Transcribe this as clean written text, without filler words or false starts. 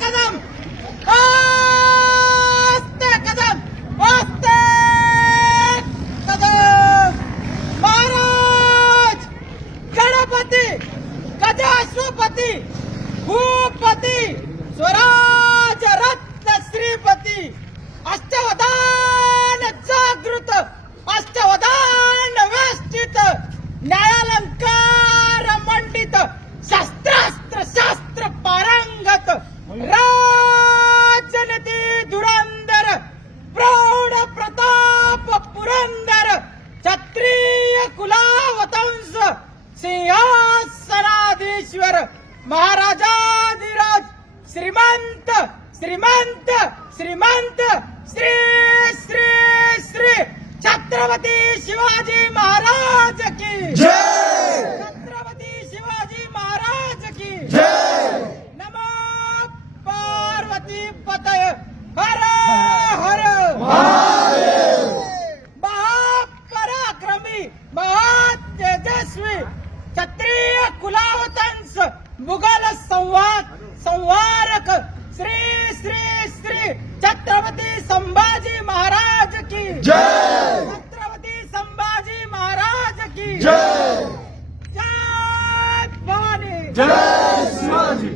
कदम आस्ते कदम आस्ते कदम महाराज गणपती गजाश्वपती भूपती स्वराज रत्न श्रीपती अष्टवधान जागृत अष्टवधान वेष्टित न्यायालंकार मंडित शस्त्रास्त्र शास्त्र पारंगत राजनीती धुरंधर प्रौढ प्रताप पुरंदर क्षत्रिय कुलावतंस सिंहासनाधीश्वर महाराजाधिराज श्रीमंत श्रीमंत श्रीमंत श्री श्री श्री छत्रपती शिवाजी महाराज की जय। छत्रपती शिवाजी महाराज की जय। नमो पार्वती पतय हर हर महादेव। महापराक्रमी महातेजस्वी क्षत्रिय कुलावतंस मुघल संवारक श्री श्री श्री छत्रपती संभाजी महाराज की जय। छत्रपती संभाजी महाराज की जय। जय भवानी जय शिवाजी।